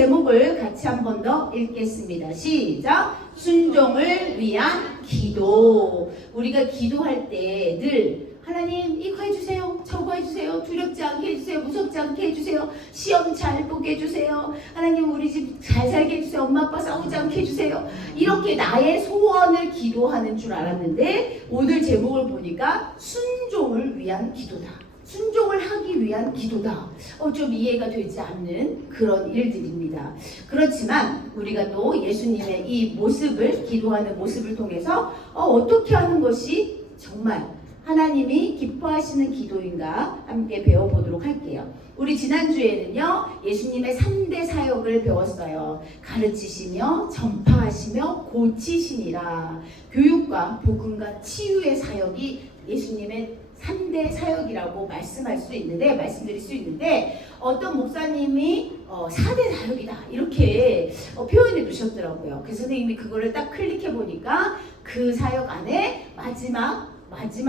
제목을 같이 한 번 더 읽겠습니다. 시작. 순종을 위한 기도. 우리가 기도할 때 늘 하나님 이거 해주세요, 저거 해주세요, 두렵지 않게 해주세요, 무섭지 않게 해주세요, 시험 잘 보게 해주세요, 하나님 우리 집 잘 살게 해주세요, 엄마 아빠 싸우지 않게 해주세요. 이렇게 나의 소원을 기도하는 줄 알았는데 오늘 제목을 보니까 순종을 위한 기도다, 순종을 하기 위한 기도다. 좀 이해가 되지 않는 그런 일들입니다. 그렇지만 우리가 또 예수님의 이 모습을, 기도하는 모습을 통해서 어떻게 하는 것이 정말 하나님이 기뻐하시는 기도인가 함께 배워보도록 할게요. 우리 지난주에는요, 예수님의 3대 사역을 배웠어요. 가르치시며 전파하시며 고치시니라. 교육과 복음과 치유의 사역이 예수님의 3대 사역이라고 말씀드릴 수 있는데 어떤 목사님이 4대 사역이다 이렇게 표현해 두셨더라고요. 그래서 선생님이 그거를 딱 클릭해 보니까 그 사역 안에 마지막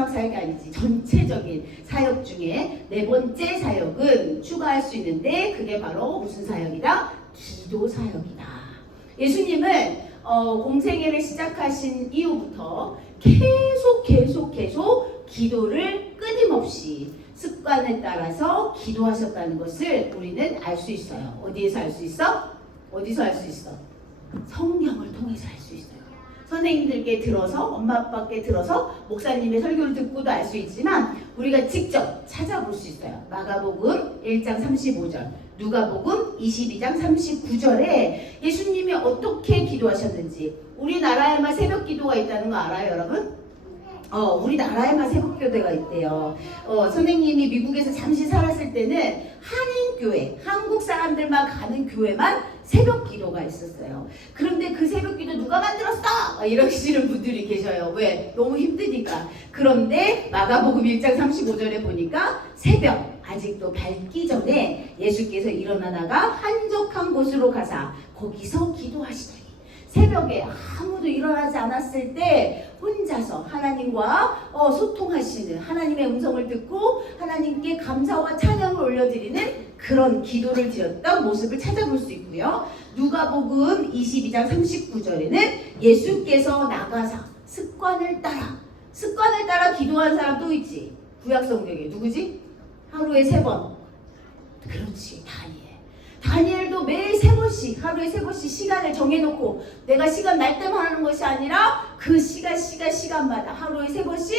사역이 아니지, 전체적인 사역 중에 4번째 사역은 추가할 수 있는데 그게 바로 무슨 사역이다? 기도 사역이다. 예수님은 공생애를 시작하신 이후부터 계속 기도를 끊임없이 습관에 따라서 기도하셨다는 것을 우리는 알 수 있어요. 어디에서 알 수 있어? 어디서 알 수 있어? 성경을 통해서 알 수 있어요. 선생님들께 들어서, 엄마 아빠께 들어서 목사님의 설교를 듣고도 알 수 있지만 우리가 직접 찾아볼 수 있어요. 마가복음 1장 35절, 누가복음 22장 39절에 예수님이 어떻게 기도하셨는지. 우리나라에만 새벽 기도가 있다는 거 알아요, 여러분? 우리나라에만 새벽 기도가 있대요. 선생님이 미국에서 잠시 살았을 때는 한인교회, 한국 사람들만 가는 교회만 새벽 기도가 있었어요. 그런데 그 새벽 기도 누가 만들었어? 이러시는 분들이 계셔요. 왜? 너무 힘드니까. 그런데 마가복음 1장 35절에 보니까 새벽, 아직도 밝기 전에 예수께서 일어나다가 한적한 곳으로 가사 거기서 기도하시더니, 새벽에 아무도 일어나지 않았을 때 혼자서 하나님과 소통하시는, 하나님의 음성을 듣고 하나님께 감사와 찬양을 올려드리는 그런 기도를 드렸던 모습을 찾아볼 수 있고요. 누가복음 22장 39절에는 예수께서 나가사 습관을 따라 기도한 사람 또 있지. 구약성경에 누구지? 하루에 3번. 그렇지, 다니엘도 매일 3번씩, 하루에 3번씩 시간을 정해놓고 내가 시간 날 때만 하는 것이 아니라 그 시간마다 하루에 3번씩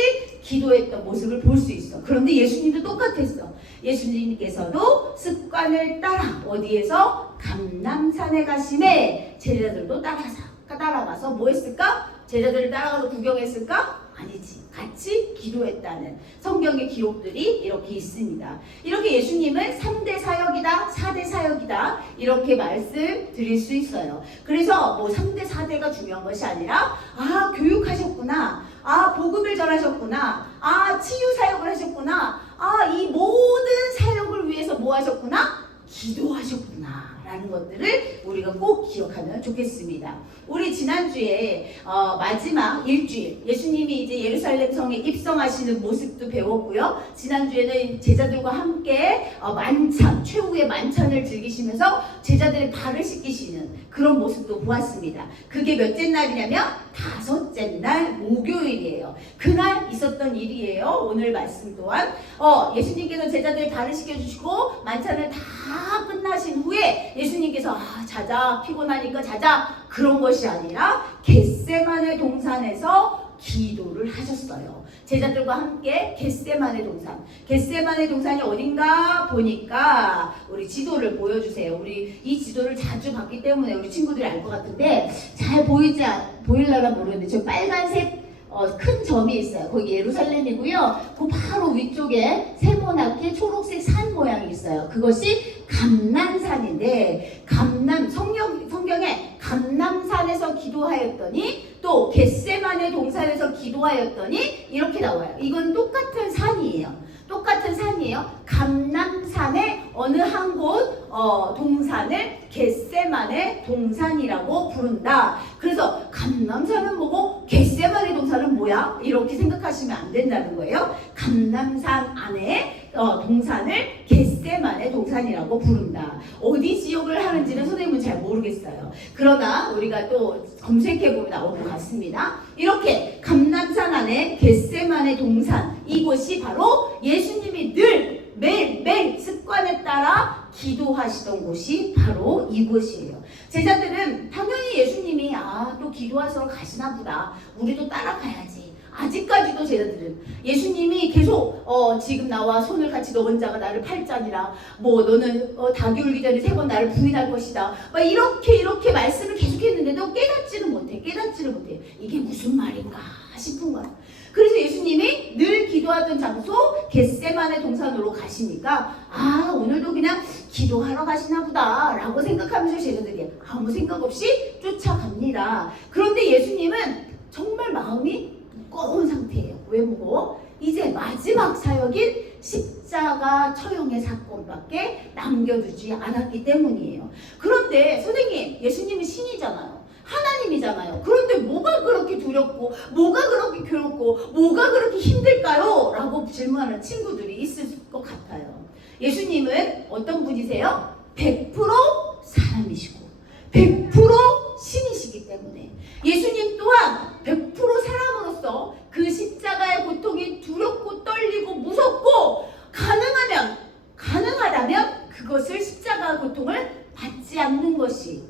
기도했던 모습을 볼 수 있어. 그런데 예수님도 똑같았어. 예수님께서도 습관을 따라 어디에서? 감람산에 가심에 제자들도 따라가서 뭐 했을까? 제자들을 따라가서 구경했을까? 아니지. 같이 기도했다는 성경의 기록들이 이렇게 있습니다. 이렇게 예수님은 3대 사역이다, 4대 사역이다 이렇게 말씀드릴 수 있어요. 그래서 뭐 3대, 4대가 중요한 것이 아니라 교육하셨구나, 복음을 전하셨구나, 치유 사역을 하셨구나, 이 모든 사역을 위해서 뭐 하셨구나? 기도하셨구나 라는 것들을 우리가 꼭 기억하면 좋겠습니다. 우리 지난주에 마지막 일주일 예수님이 이제 예루살렘 성에 입성하시는 모습도 배웠고요. 지난주에는 제자들과 함께 최후의 만찬을 즐기시면서 제자들의 발을 씻기시는 그런 모습도 보았습니다. 그게 몇째 날이냐면 5째 날 목요일이에요. 그날 있었던 일이에요. 오늘 말씀 또한 예수님께서 제자들의 발을 씻겨주시고 만찬을 다 끝나신 후에 예수님께서 자자, 피곤하니까 자자, 그런 것이 아니라 겟세마네 동산에서 기도를 하셨어요. 제자들과 함께 겟세마네 동산이 어딘가 보니까 우리 지도를 보여주세요. 우리 이 지도를 자주 봤기 때문에 우리 친구들이 알 것 같은데 잘 보일려나 모르는데 저 빨간색 큰 점이 있어요. 거기 예루살렘이고요. 그 바로 위쪽에 세모나게 초록색 산 모양이 있어요. 그것이 감람산인데 성경에 감람산에서 기도하였더니 또 겟세마네 동산에서 기도하였더니 이렇게 나와요. 이건 똑같은 산이에요. 감람산의 어느 한 곳 동산을 겟세마네 동산이라고 부른다. 그래서 감람산은 뭐고 겟세마네 동산은 뭐야? 이렇게 생각하시면 안 된다는 거예요. 감람산 안에 동산을 겟세마네 동산이라고 부른다. 어디 지역을 하는지는 선생님은 잘 모르겠어요. 그러나 우리가 또 검색해보면 나올 것 같습니다. 이렇게 감람산 안에 겟세마네 동산, 이곳이 바로 예수님이 늘 매일 습관에 따라 기도하시던 곳이 바로 이곳이에요. 제자들은 당연히 예수님이 또 기도하러 가시나 보다, 우리도 따라가야지. 아직까지도 제자들은 예수님이 계속 지금 나와 손을 같이 넣은 자가 나를 팔자니라, 뭐 너는 닭이 울기 전에 3번 나를 부인할 것이다, 막 이렇게 말씀을 계속했는데도 깨닫지를 못해. 이게 무슨 말인가 싶은 거야. 그래서 예수님이 늘 기도하던 장소 겟세마네 동산으로 가시니까 오늘도 그냥 기도하러 가시나 보다 라고 생각하면서 제자들이 아무 생각 없이 쫓아갑니다. 그런데 예수님은 정말 마음이 무거운 상태예요. 왜 무거워? 이제 마지막 사역인 십자가 처형의 사건밖에 남겨두지 않았기 때문이에요. 그런데 선생님, 예수님은 신이잖아요. 하나님이잖아요. 그런데 뭐가 그렇게 두렵고, 뭐가 그렇게 괴롭고, 뭐가 그렇게 힘들까요? 라고 질문하는 친구들이 있을 것 같아요. 예수님은 어떤 분이세요? 100% 사람이시고 100% 신이시기 때문에 예수님 또한 100% 사람으로서 그 십자가의 고통이 두렵고 떨리고 무섭고 가능하다면 그것을 십자가 고통을 받지 않는 것이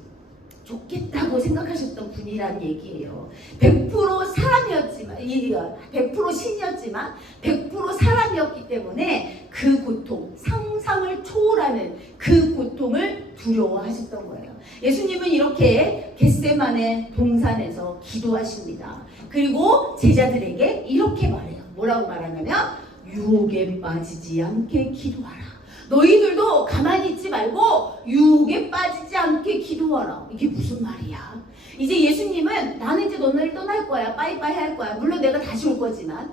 좋겠다고 생각하셨던 분이란 얘기예요. 100% 사람이었지만, 100% 신이었지만 100% 사람이었기 때문에 그 고통, 상상을 초월하는 그 고통을 두려워하셨던 거예요. 예수님은 이렇게 겟세마네 동산에서 기도하십니다. 그리고 제자들에게 이렇게 말해요. 뭐라고 말하냐면 유혹에 빠지지 않게 기도하라. 너희들도 가만히 있지 말고 유혹에 빠지지 않게 기도하라. 이게 무슨 말이야? 이제 예수님은 나는 이제 너네를 떠날 거야. 빠이빠이 할 거야. 물론 내가 다시 올 거지만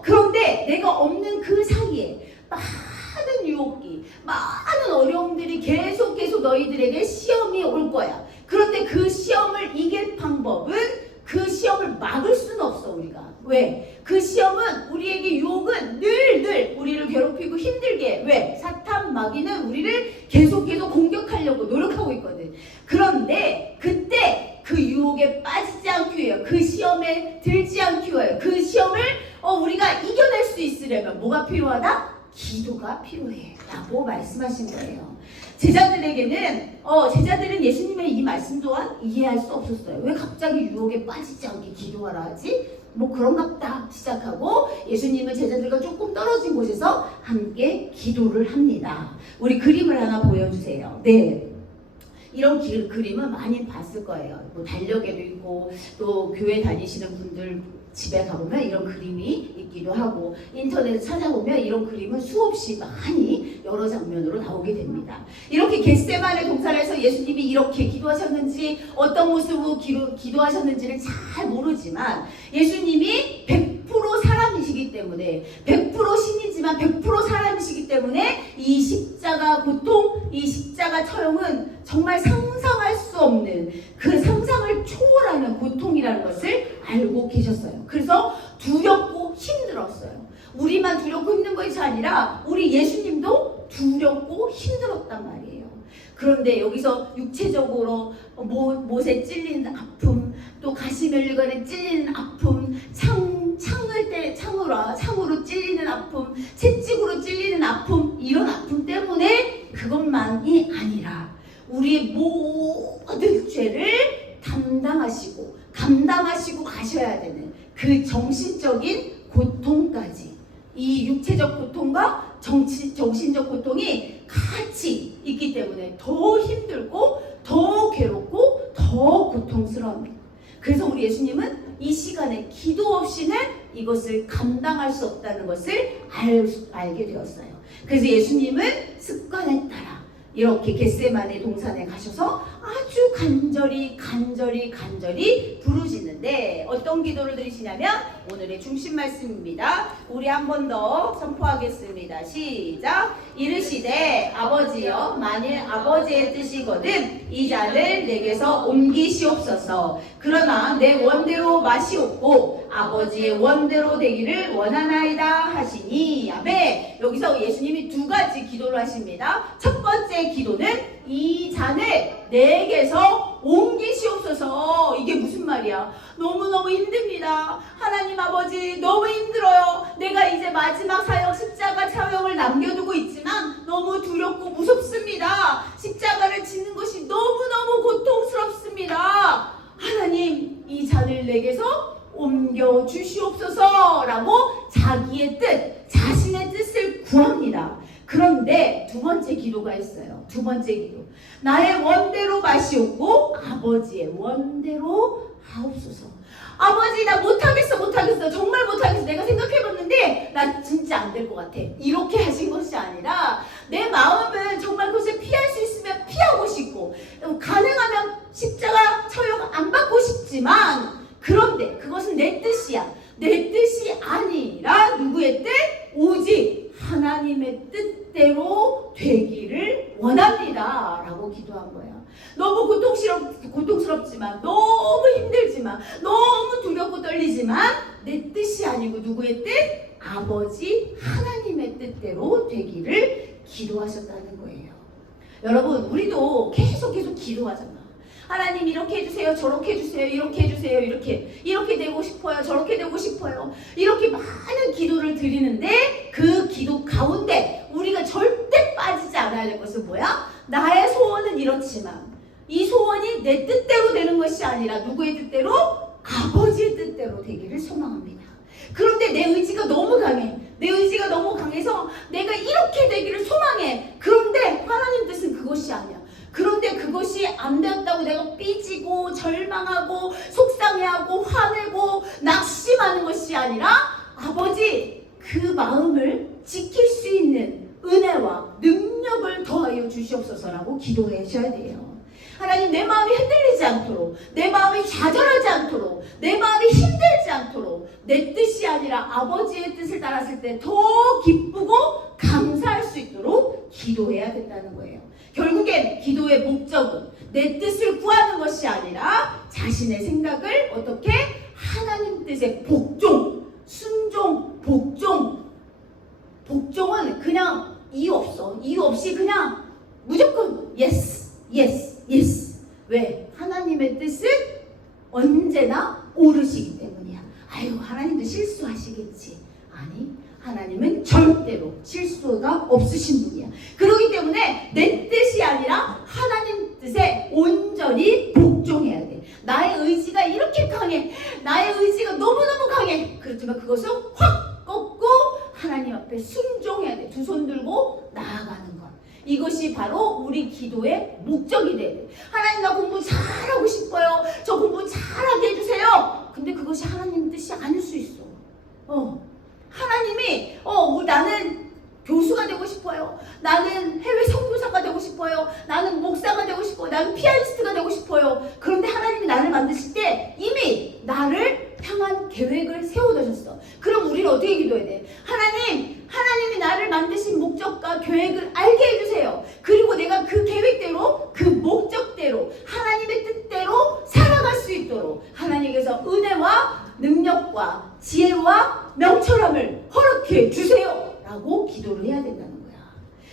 그런데 내가 없는 그 사이에 많은 유혹이, 많은 어려움들이 계속 너희들에게 시험이 올 거야. 그런데 그 시험을 이길 방법은, 그 시험을 막을 수는 없어 우리가. 왜? 그 시험은, 우리에게 유혹은 늘 우리를 괴롭히고 힘들게, 왜? 사탄 마귀는 우리를 계속 공격하려고 노력하고 있거든. 그런데 그때 그 유혹에 빠지지 않기 위해요. 그 시험에 들지 않기 위해요. 그 시험을 우리가 이겨낼 수 있으려면 뭐가 필요하다? 기도가 필요해 라고 말씀하신 거예요. 제자들은 예수님의 이 말씀 또한 이해할 수 없었어요. 왜 갑자기 유혹에 빠지지 않게 기도하라 하지? 뭐 그런가 보다 시작하고, 예수님은 제자들과 조금 떨어진 곳에서 함께 기도를 합니다. 우리 그림을 하나 보여주세요. 네. 이런 그림은 많이 봤을 거예요. 뭐 달력에도 있고, 또 교회 다니시는 분들 집에 가보면 이런 그림이 있기도 하고, 인터넷에 찾아보면 이런 그림은 수없이 많이 여러 장면으로 나오게 됩니다. 이렇게 겟세마네 동산에서 예수님이 이렇게 기도하셨는지, 어떤 모습으로 기도하셨는지를 잘 모르지만, 예수님이 100% 사람이시기 때문에, 100% 신이지만 100% 사람이시기 때문에 이 십자가 고통, 이 십자가 처형은 정말 상상할 수 없는, 그 상상을 초월하는 고통이라는 것을 알고 계셨어요. 그래서 두렵고 힘들었어요. 우리만 두렵고 힘든 것이 아니라 우리 예수님도 두렵고 힘들었단 말이에요. 그런데 여기서 육체적으로 못에 찔리는 아픔, 또 가시면류관에 찔리는 아픔, 창으로 찔리는 아픔, 채찍으로 찔리는 아픔, 이런 아픔 때문에 그것만이 아니라 우리의 모든 죄를 감당하시고 가셔야 되는 그 정신적인 고통까지, 이 육체적 고통과 정신적 고통이 같이 있기 때문에 더 힘들고 더 괴롭고 더 고통스러웁니다. 그래서 우리 예수님은 이 시간에 기도 없이는 이것을 감당할 수 없다는 것을 알게 되었어요. 그래서 예수님은 습관에 따라 이렇게 겟세마네 동산에 가셔서 아주 간절히 부르시는데, 어떤 기도를 드리시냐면 오늘의 중심 말씀입니다. 우리 한 번 더 선포하겠습니다. 시작. 이르시되 아버지여, 만일 아버지의 뜻이거든 이 잔을 내게서 옮기시옵소서. 그러나 내 원대로 마시옵고 아버지의 원대로 되기를 원하나이다 하시니. 아멘. 여기서 예수님이 두 가지 기도를 하십니다. 첫 번째 기도는 이 잔을 내게서 옮기시옵소서. 이게 무슨 말이야? 너무너무 힘듭니다. 하나님 아버지 너무 힘들어요. 내가 이제 마지막 사역 십자가 사역을 남겨두고 있지만 너무 두렵고 무섭습니다. 십자가를 지는 것이 너무너무 고통스럽습니다. 하나님 이 잔을 내게서 옮겨 주시옵소서 라고 자기의 뜻, 자신의 뜻을 구합니다. 그런데 두 번째 기도가 있어요. 두 번째 기도. 나의 원대로 마시옵고 아버지의 원대로 하옵소서. 아버지 나 못하겠어 정말 못하겠어. 내가 생각해봤는데 나 진짜 안 될 것 같아. 이렇게 하신 것이 아니라 내 마음은 정말 그것을 피할 수 있으면 피하고 싶고 가능하면 십자가 처형 안 받고 싶지만 그런데 그것은 내 뜻이야. 내 뜻이 아니라 누구의 뜻? 오직 하나님의 뜻대로 되기를 원합니다 라고 기도한 거야. 너무 고통스럽지만 너무 힘들지만 너무 두렵고 떨리지만 내 뜻이 아니고 누구의 뜻? 아버지 하나님의 뜻대로 되기를 기도하셨다는 거예요. 여러분 우리도 계속 기도하잖아. 하나님 이렇게 해주세요. 저렇게 해주세요. 이렇게 해주세요. 이렇게 되고 싶어요. 저렇게 되고 싶어요. 이렇게 많은 기도를 드리는데 그 기도 가운데 우리가 절대 빠지지 않아야 될 것은 뭐야? 나의 소원은 이렇지만 이 소원이 내 뜻대로 되는 것이 아니라 누구의 뜻대로? 아버지의 뜻대로 되기를 소망합니다. 그런데 내 의지가 너무 강해. 내 의지가 너무 강해서 내가 이렇게 되기를 소망해. 그런데 하나님 뜻은 그것이 아니야. 그런데 그것이 안 되었다고 내가 삐지고 절망하고 속상해하고 화내고 낙심하는 것이 아니라 아버지 그 마음을 지킬 수 있는 은혜와 능력을 더하여 주시옵소서라고 기도하셔야 돼요. 하나님 내 마음이 흔들리지 않도록 내 마음이 좌절하지 않도록 내 마음이 힘들지 않도록 내 뜻이 아니라 아버지의 뜻을 따랐을 때 더 기쁘고 감사할 수 있도록 기도해야 된다는 거예요. 결국엔 기도의 목적은 내 뜻을 구하는 것이 아니라 자신의 생각을 어떻게? 하나님 뜻에 복종, 순종, 복종은 그냥 이유 없어. 이유 없이 그냥 무조건 yes. 왜? 하나님의 뜻은 언제나 옳으시기 때문이야. 아유 하나님도 실수하시겠지. 아니 하나님은 절대로 실수가 없으신 분이야. 그렇기 때문에 내 뜻이 아니라 하나님 뜻에 온전히 복종해야 돼. 나의 의지가 이렇게 강해. 나의 의지가 너무너무 강해. 그렇지만 그것을 확 꺾고 하나님 앞에 순종해야 돼. 두 손 들고 나아가는 것. 이것이 바로 우리 기도의 목적이 돼야 돼. 하나님 나 공부 잘하고 싶어요. 저 공부 잘하게 해주세요. 근데 그것이 하나님 뜻이 아닐 수 있어. 하나님이 나는 교수가 되고 싶어요. 나는 해외 선교사가 되고 싶어요. 나는 목사가 되고 싶어요. 나는 피아니스트가 되고 싶어요. 그런데 하나님이 나를 만드실 때 이미 나를 향한 계획을 세워두셨어. 그럼 우리는 어떻게 기도해야 돼? 하나님이 나를 만드신 목적과 계획을 알게 해주세요. 그리고 내가 그 계획대로 그 목적대로 하나님의 뜻대로 살아갈 수 있도록 하나님께서 은혜와 능력과 지혜와 명철함을 허락해 주세요 라고 기도를 해야 된다는 거야.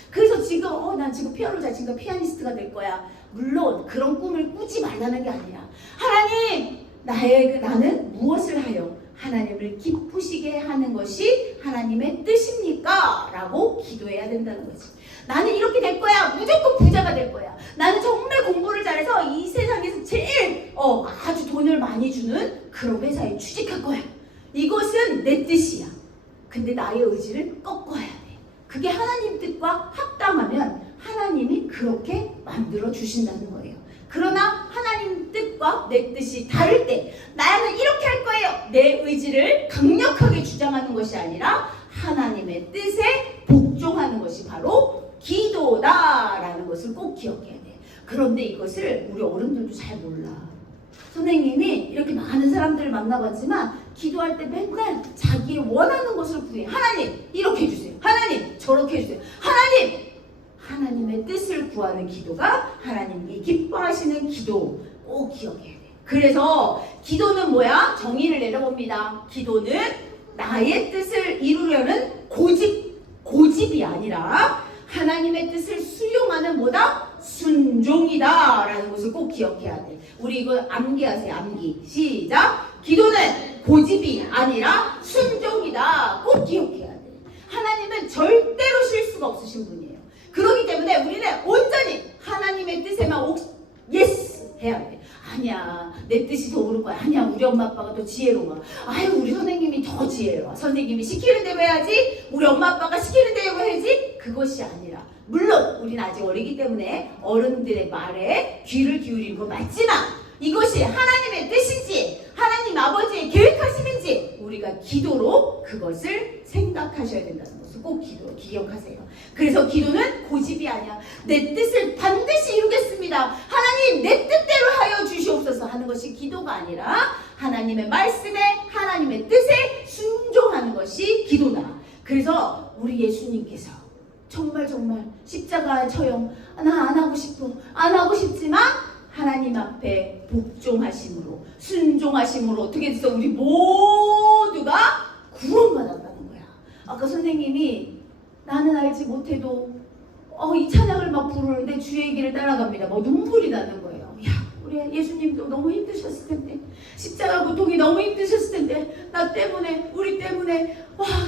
그래서 지금 난 지금 피아노 잘 치니까 피아니스트가 될 거야. 물론 그런 꿈을 꾸지 말라는 게 아니라 하나님 나는 무엇을 하여 하나님을 기쁘시게 하는 것이 하나님의 뜻입니까? 라고 기도해야 된다는 거지. 나는 이렇게 될 거야. 무조건 부자가 될 거야. 나는 정말 공부를 잘해서 이 세상에서 제일 아주 돈을 많이 주는 그런 회사에 취직할 거야. 이것은 내 뜻이야. 근데 나의 의지를 꺾어야 돼. 그게 하나님 뜻과 합당하면 하나님이 그렇게 만들어 주신다는 거예요. 그러나 하나님 뜻과 내 뜻이 다를 때 나는 이렇게 할 거예요. 내 의지를 강력하게 주장하는 것이 아니라 하나님의 뜻에 복종하는 것이 바로 기도다라는 것을 꼭 기억해야 돼. 그런데 이것을 우리 어른들도 잘 몰라. 선생님이 이렇게 많은 사람들을 만나봤지만 기도할 때 맨날 자기의 원하는 것을 구해. 하나님 이렇게 해주세요. 하나님 저렇게 해주세요. 하나님의 뜻을 구하는 기도가 하나님이 기뻐하시는 기도 꼭 기억해야 돼. 그래서 기도는 뭐야? 정의를 내려봅니다. 기도는 나의 뜻을 이루려는 고집이 아니라 하나님의 뜻을 수용하는 뭐다? 순종이다 라는 것을 꼭 기억해야 돼. 우리 이거 암기하세요. 암기. 시작. 기도는 고집이 아니라 순종이다. 꼭 기억해야 돼. 하나님은 절대로 실수가 없으신 분이에요. 그렇기 때문에 우리는 온전히 하나님의 뜻에만 예스 해야 돼. 아니야, 내 뜻이 더 옳을 거야. 아니야, 우리 엄마 아빠가 더 지혜로워. 아유, 우리 선생님이 더 지혜로워. 선생님이 시키는 대로 해야지. 우리 엄마 아빠가 시키는 대로 해야지. 그것이 아니라, 물론 우리는 아직 어리기 때문에 어른들의 말에 귀를 기울이는 거 맞지만 이것이 하나님의 뜻인지 하나님 아버지의 계획하심인지 우리가 기도로 그것을 생각하셔야 된다는 것을 꼭 기억하세요. 그래서 기도는 고집이 아니야. 내 뜻을 반드시 이루겠습니다. 하나님 내 뜻대로 하여 주시옵소서 하는 것이 기도가 아니라 하나님의 말씀에 하나님의 뜻에 순종하는 것이 기도다. 그래서 우리 예수님께서 정말 십자가 처형 나 안 하고 싶어. 안 하고 싶지만 하나님 앞에 복종하심으로 순종하심으로 어떻게 돼서 우리 모두가 구원받았다는 거야. 아까 선생님이 나는 알지 못해도 이 찬양을 막 부르는데 주의 길을 따라갑니다. 눈물이 나는 거예요. 야, 우리 예수님도 너무 힘드셨을 텐데 십자가 고통이 너무 힘드셨을 텐데 나 때문에 우리 때문에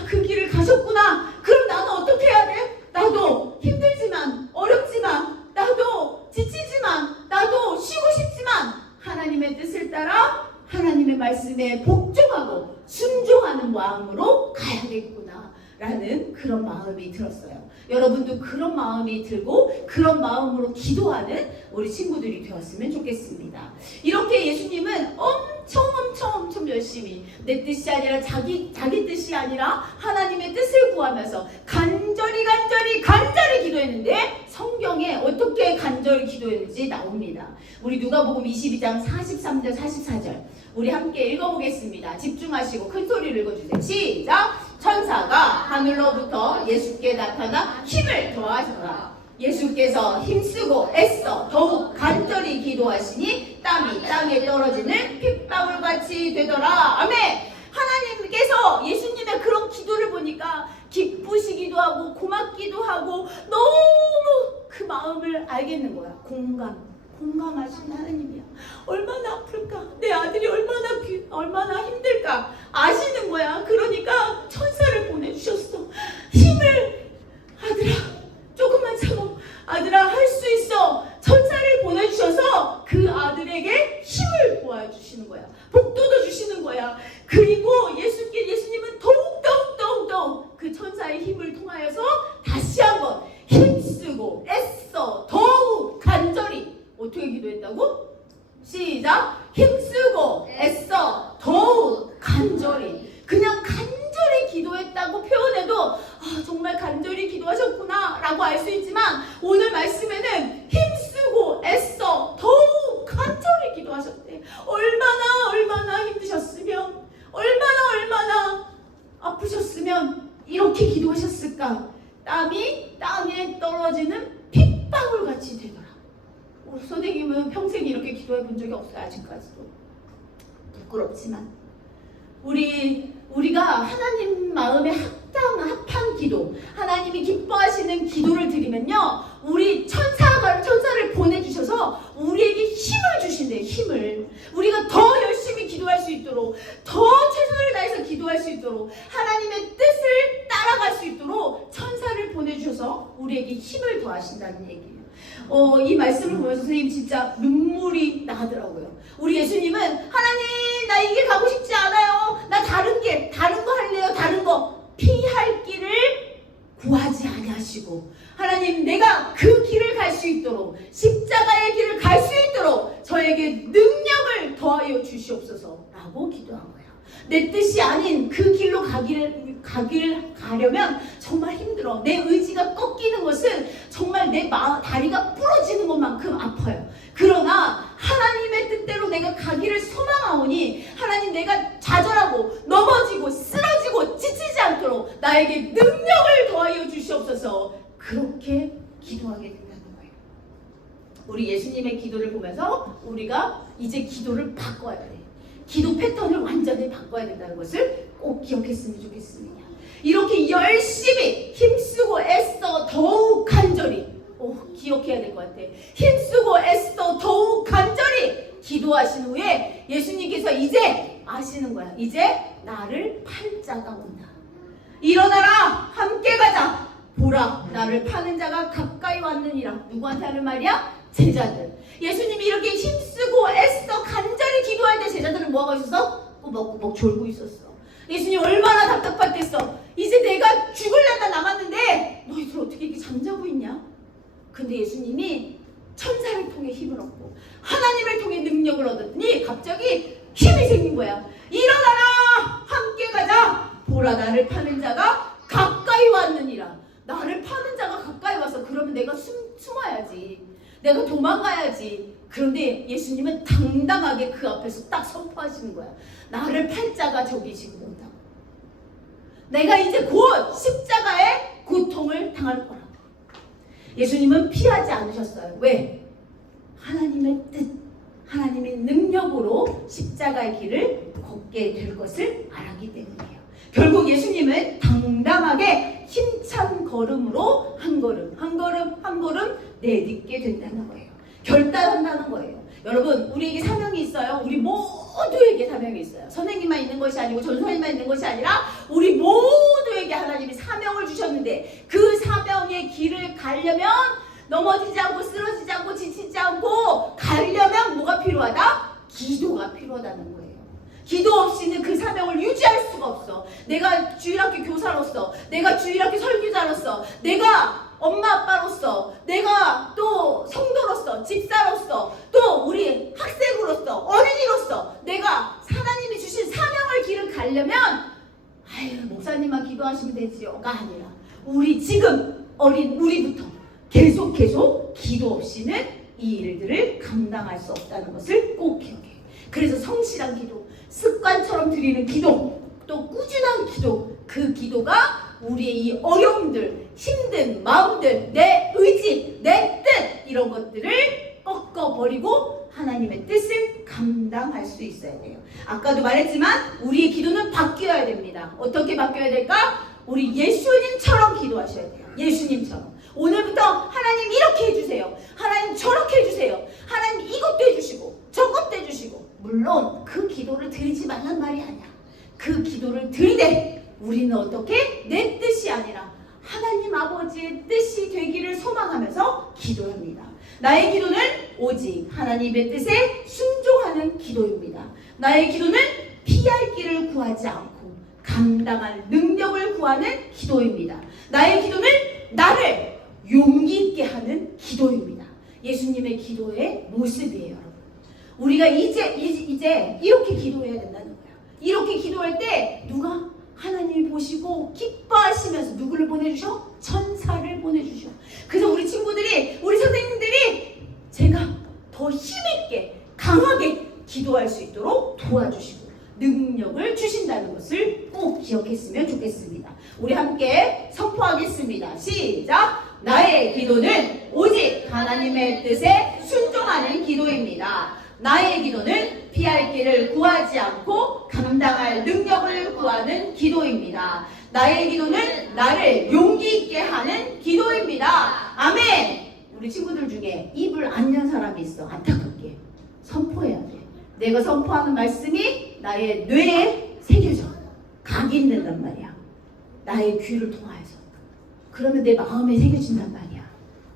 그 길을 가셨구나. 그럼 나는 어떻게 해야 돼? 나도 힘들지만 어렵지만 나도 지치지만 나도 쉬고 싶지만 하나님의 뜻을 따라 하나님의 말씀에 복종하고 순종하는 마음으로 가야겠구나 라는 그런 마음이 들었어요. 여러분도 그런 마음이 들고 그런 마음으로 기도하는 우리 친구들이 되었으면 좋겠습니다. 이렇게 예수님은 엄청 열심히 내 뜻이 아니라 자기 뜻이 아니라 하나님의 뜻을 구하면서 간절히 기도했는데 성경에 어떻게 간절히 기도했는지 나옵니다. 우리 누가복음 22장 43절 44절 우리 함께 읽어보겠습니다. 집중하시고 큰 소리를 읽어주세요. 시작! 천사가 하늘로부터 예수께 나타나 힘을 더하시더라. 예수께서 힘쓰고 애써 더욱 간절히 기도하시니 땀이 땅에 떨어지는 핏방울같이 되더라. 아멘. 하나님께서 예수님의 그런 기도를 보니까 기쁘시기도 하고 고맙기도 하고 너무 그 마음을 알겠는 거야. 공감하신 하나님이야. 얼마나 아플까? 내 아들이 얼마나 힘들까? 아시는 거야. 그러니까 천사를 보내주셨어. 힘을 아들아 조금만 참아. 아들아 할 수 있어. 천사를 보내주셔서 그 아들에게 힘을 도와주시는 거야. 복돋아 주시는 거야. 그리고 예수님은 더욱 그 천사의 힘을 통하여서 다시 한번 힘쓰고 애써 더욱 간절히 어떻게 기도했다고? 시작! 힘쓰고 애써 더욱 간절히. 그냥 간절히 기도했다고 표현해도 정말 간절히 기도하셨구나 라고 알 수 있지만 오늘 말씀에는 힘쓰고 애써 더욱 간절히 기도하셨대. 얼마나 힘드셨으면 얼마나 아프셨으면 이렇게 기도하셨을까? 땀이 땅에 떨어지는 핏방울 같이 되더라. 우리 선생님은 평생 이렇게 기도해 본 적이 없어요. 아직까지도. 부끄럽지만 우리가 하나님 마음에 합한 기도, 하나님이 기뻐하시는 기도를 드리면요, 우리 천사를 보내주셔서 우리에게 힘을 주신대요. 힘을. 우리가 더 열심히 기도할 수 있도록, 더 최선을 다해서 기도할 수 있도록, 하나님의 뜻을 따라갈 수 있도록 천사를 보내주셔서 우리에게 힘을 더하신다는 얘기예요. 이 말씀을 보면서 선생님 진짜 눈물이 나더라고요. 우리 예수님은 하나님 나 이 길 가고 싶지 않아요. 나 다른 거 할래요. 다른 거. 피할 길을 구하지 아니하시고 하나님 내가 그 길을 갈 수 있도록 십자가의 길을 갈 수 있도록 저에게 능력을 더하여 주시옵소서 라고 기도한 거예요. 내 뜻이 아닌 그 길로 가려면 정말 힘들어. 내 의지가 꺾이는 것은 정말 내 다리가 부러지는 것만큼 아파요. 그러나 하나님의 뜻대로 내가 가기를 소망하오니 하나님 내가 좌절하고 넘어지고 쓰러지고 지치지 않도록 나에게 능력을 더하여 주시옵소서. 그렇게 기도하게 된다는 거예요. 우리 예수님의 기도를 보면서 우리가 이제 기도를 바꿔야 돼. 기도 패턴을 완전히 바꿔야 된다는 것을 꼭 기억했으면 좋겠습니다. 이렇게 열심히 힘쓰고 애써 더욱 간절히 기억해야 될 것 같아. 힘쓰고 애써 더욱 간절히 기도하신 후에 예수님께서 이제 아시는 거야. 이제 나를 팔 자가 온다. 일어나라, 함께 가자. 보라, 나를 파는 자가 가까이 왔느니라. 누구한테 하는 말이야? 제자들. 예수님이 이렇게 힘쓰고 애써 간절히 기도할 때 제자들은 뭐하고 있었어? 꾸벅꾸벅 졸고 있었어. 예수님 얼마나 답답했겠어. 이제 내가 죽을려다 남았는데 너희들 어떻게 이렇게 잠자고 있냐? 근데 예수님이 천사를 통해 힘을 얻고 하나님을 통해 능력을 얻었더니 갑자기 힘이 생긴 거야. 일어나라, 함께 가자. 보라, 나를 파는 자가 가까이 왔느니라. 나를 파는 자가 가까이 와서 그러면 내가 숨어야지. 내가 도망가야지. 그런데 예수님은 당당하게 그 앞에서 딱 선포하시는 거야. 나를 팔 자가 저기 지금 온다. 내가 이제 곧 십자가의 고통을 당할 거라. 예수님은 피하지 않으셨어요. 왜? 하나님의 뜻, 하나님의 능력으로 십자가의 길을 걷게 될 것을 알았기 때문이에요. 결국 예수님은 당당하게 힘찬 걸음으로 한 걸음 한 걸음 한 걸음 내딛게 된다는 거예요. 결단한다는 거예요. 여러분, 우리에게 사명이 있어요. 우리 모두에게 사명이 있어요. 선생님만 있는 것이 아니고 전선생님만 있는 것이 아니라 우리 모두에게 하나님이 사명을 주셨는데 그 사명의 길을 가려면 넘어지지 않고 쓰러지지 않고 지치지 않고 가려면 뭐가 필요하다? 기도가 필요하다는 거예요. 기도 없이는 그 사명을 유지할 수가 없어. 내가 주일학교 교사로서, 내가 주일학교 설교자로서, 내가 엄마 아빠로서, 내가 또 성도로서, 집사로서, 또 우리 학생으로서, 어린이로서 내가 하나님이 주신 사명을 길을 가려면 목사님만 기도하시면 되지요가 아니라 우리 지금 어린 우리부터 계속 기도 없이는 이 일들을 감당할 수 없다는 것을 꼭 기억해요. 그래서 성실한 기도, 습관처럼 드리는 기도, 또 꾸준한 기도, 그 기도가 우리의 이 어려움들, 힘든 마음들, 내 의지, 내 뜻 이런 것들을 꺾어버리고 하나님의 뜻을 감당할 수 있어야 돼요. 아까도 말했지만 우리의 기도는 바뀌어야 됩니다. 어떻게 바뀌어야 될까? 우리 예수님처럼 기도하셔야 돼요. 예수님처럼. 오늘부터 하나님 이렇게 해주세요. 하나님 저렇게 해주세요. 하나님 이것도 해주시고 저것도 해주시고. 물론 그 기도를 드리지 말란 말이 아니야. 그 기도를 드리되 우리는 어떻게? 내 뜻이 아니라 하나님 아버지의 뜻이 되기를 소망하면서 기도합니다. 나의 기도는 오직 하나님의 뜻에 순종하는 기도입니다. 나의 기도는 피할 길을 구하지 않고 감당할 능력을 구하는 기도입니다. 나의 기도는 나를 용기 있게 하는 기도입니다. 예수님의 기도의 모습이에요, 여러분. 우리가 이제 이렇게 기도해야 된다는 거예요. 이렇게 기도할 때 누가? 하나님이 보시고 기뻐하시면서 누구를 보내주셔? 천사를 보내주셔. 그래서 우리 친구들이, 우리 선생님들이 제가 더 힘있게 강하게 기도할 수 있도록 도와주시고 능력을 주신다는 것을 꼭 기억했으면 좋겠습니다. 우리 함께 선포하겠습니다. 시작! 나의 기도는 오직 하나님의 뜻에 순종하는 기도입니다. 나의 기도는 피할 길을 구하지 않고 감당할 능력을 구하는 기도입니다. 나의 기도는 나를 용기 있게 하는 기도입니다. 아멘! 우리 친구들 중에 입을 안 연 사람이 있어. 안타깝게. 선포해야 돼. 내가 선포하는 말씀이 나의 뇌에 새겨져. 각인된단 말이야. 나의 귀를 통하여서. 그러면 내 마음에 새겨진단 말이야.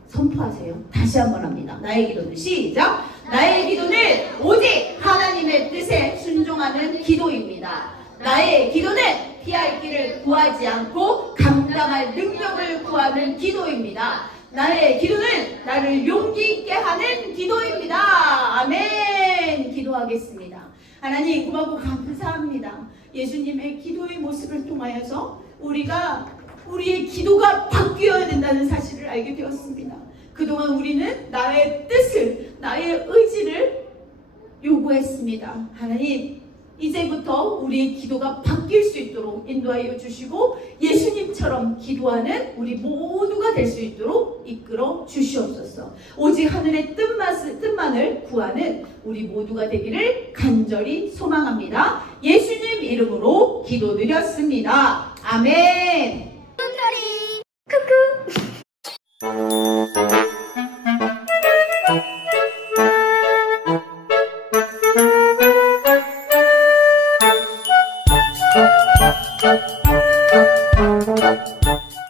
선포하세요. 다시 한번 합니다. 나의 기도는 시작! 나의 기도는 오직 하나님의 뜻에 순종하는 기도입니다. 나의 기도는 피할 길을 구하지 않고 감당할 능력을 구하는 기도입니다. 나의 기도는 나를 용기 있게 하는 기도입니다. 아멘. 기도하겠습니다. 하나님 고맙고 감사합니다. 예수님의 기도의 모습을 통하여서 우리의 기도가 바뀌어야 된다는 사실을 알게 되었습니다. 그동안 우리는 나의 뜻을, 나의 의지를 요구했습니다. 하나님, 이제부터 우리의 기도가 바뀔 수 있도록 인도하여 주시고 예수님처럼 기도하는 우리 모두가 될 수 있도록 이끌어 주시옵소서. 오직 하늘의 뜻만을 구하는 우리 모두가 되기를 간절히 소망합니다. 예수님 이름으로 기도드렸습니다. 아멘. 쿠쿠.